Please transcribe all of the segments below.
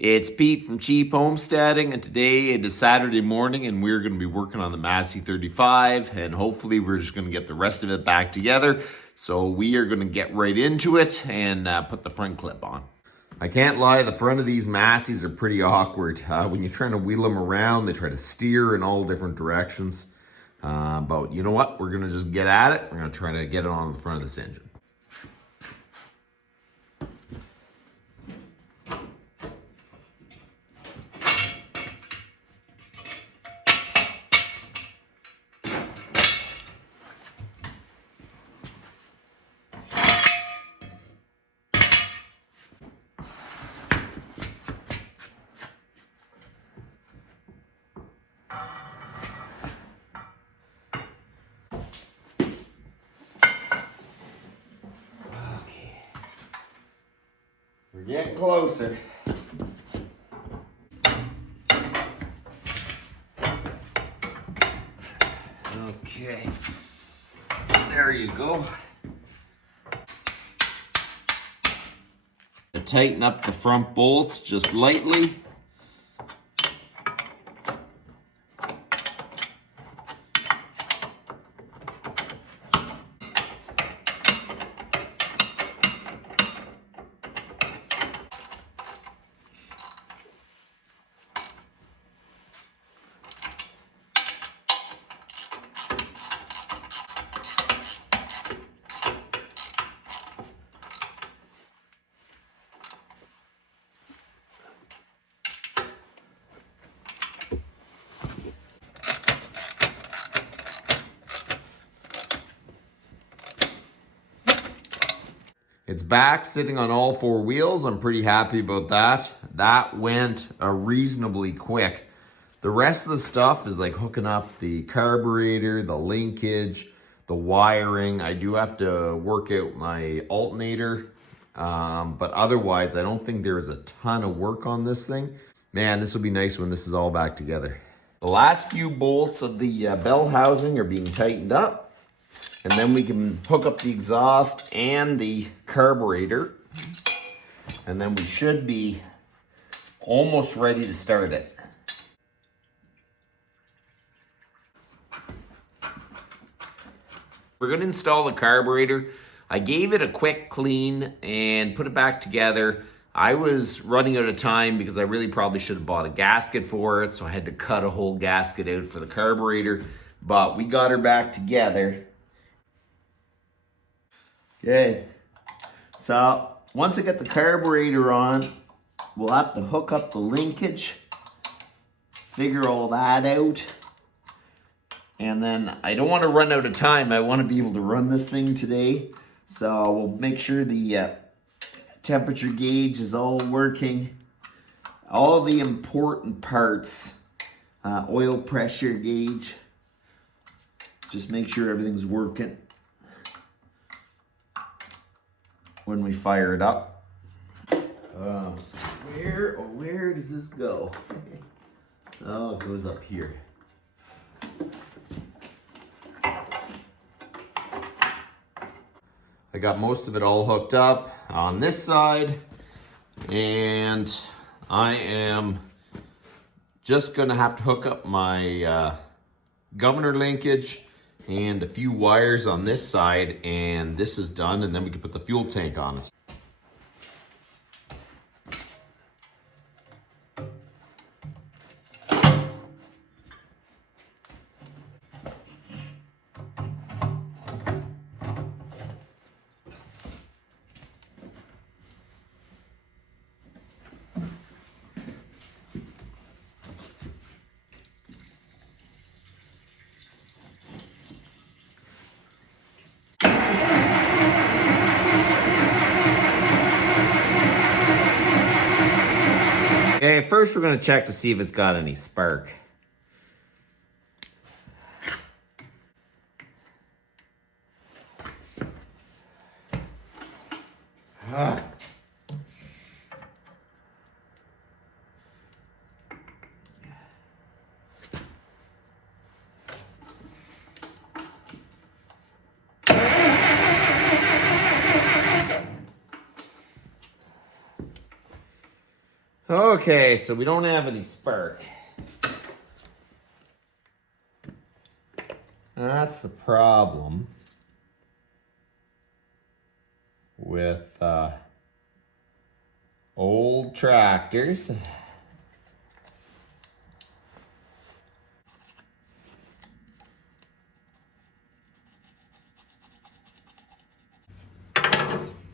It's Pete from Cheap Homesteading, and today it is Saturday morning, and we're going to be working on the Massey 35, and hopefully we're just going to get the rest of it back together. So we are going to get right into it and put the front clip on. I can't lie, the front of these Masseys are pretty awkward. When you're trying to wheel them around, they try to steer in all different directions. But you know what? We're going to just get at it. We're going to try to get it on the front of this engine. We're getting closer. Okay, there you go. To tighten up the front bolts just lightly. It's back, sitting on all four wheels. I'm pretty happy about that. That went reasonably quick. The rest of the stuff is like hooking up the carburetor, the linkage, the wiring. I do have to work out my alternator, but otherwise I don't think there is a ton of work on this thing. Man, this will be nice when this is all back together. The last few bolts of the bell housing are being tightened up. And then we can hook up the exhaust and the carburetor. And then we should be almost ready to start it. We're going to install the carburetor. I gave it a quick clean and put it back together. I was running out of time because I really probably should have bought a gasket for it. So I had to cut a whole gasket out for the carburetor. But we got her back together. Okay, so once I get the carburetor on, we'll have to hook up the linkage, figure all that out, and then I don't want to run out of time. I want to be able to run this thing today, so we'll make sure the temperature gauge is all working, all the important parts, oil pressure gauge, just make sure everything's working when we fire it up. Where does this go? Oh, it goes up here. I got most of it all hooked up on this side, and I am just gonna have to hook up my governor linkage and a few wires on this side, and this is done, and then we can put the fuel tank on it. Okay, first we're going to check to see if it's got any spark. Okay, so we don't have any spark. That's the problem with old tractors.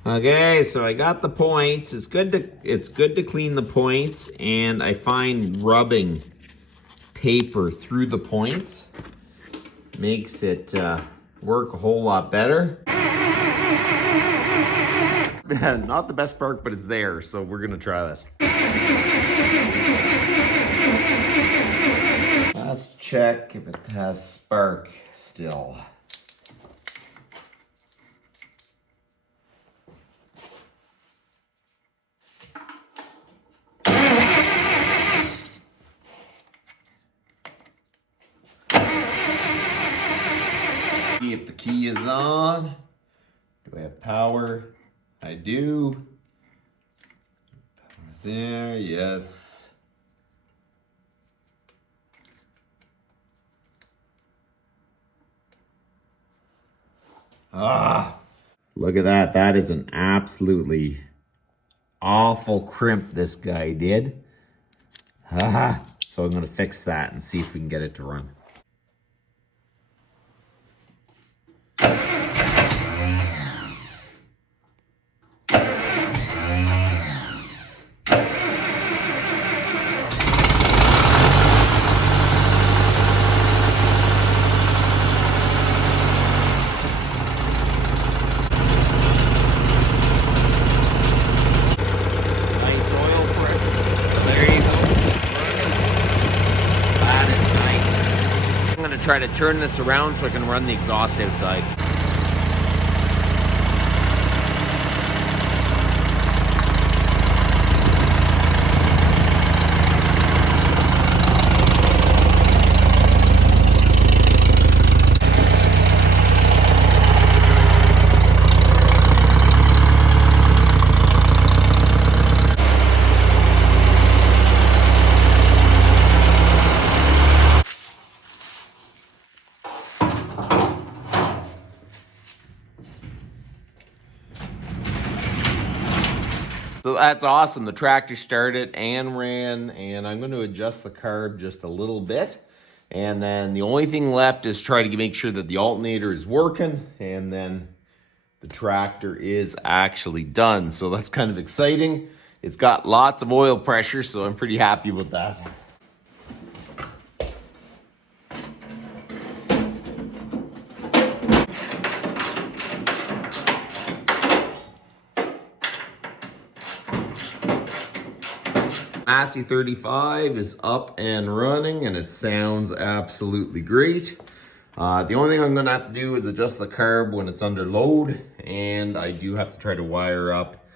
Okay, so I got the points. It's good to clean the points, and I find rubbing paper through the points makes it work a whole lot better. Not the best spark, but it's there, so we're gonna try this. Let's check if it has spark still. See if the key is on. Do I have power? I do. Power there, yes. Ah, look at that. That is an absolutely awful crimp this guy did. Ah, so I'm gonna fix that and see if we can get it to run. Try to turn this around so I can run the exhaust outside. So that's awesome. The tractor started and ran, and I'm going to adjust the carb just a little bit. And then the only thing left is try to make sure that the alternator is working, and then the tractor is actually done. So that's kind of exciting. It's got lots of oil pressure, so I'm pretty happy with that. Massey 35 is up and running, and it sounds absolutely great. The only thing I'm going to have to do is adjust the carb when it's under load, and I do have to try to wire up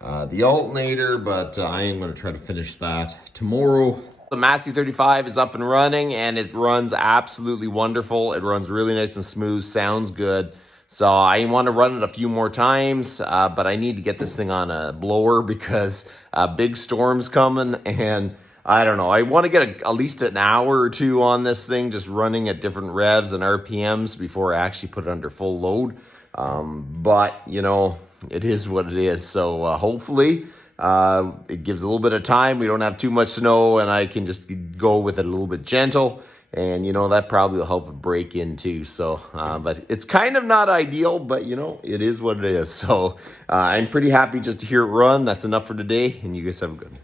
the alternator, but I am going to try to finish that tomorrow. The Massey 35 is up and running, and it runs absolutely wonderful. It runs really nice and smooth, sounds good. So I want to run it a few more times, but I need to get this thing on a blower because big storm's coming, and I don't know. I want to get at least an hour or two on this thing, just running at different revs and RPMs before I actually put it under full load. But, you know, it is what it is. So hopefully it gives a little bit of time. We don't have too much snow, and I can just go with it a little bit gentle. And, you know, that probably will help it break in too. So, but it's kind of not ideal, but, you know, it is what it is. So I'm pretty happy just to hear it run. That's enough for today, and you guys have a good one.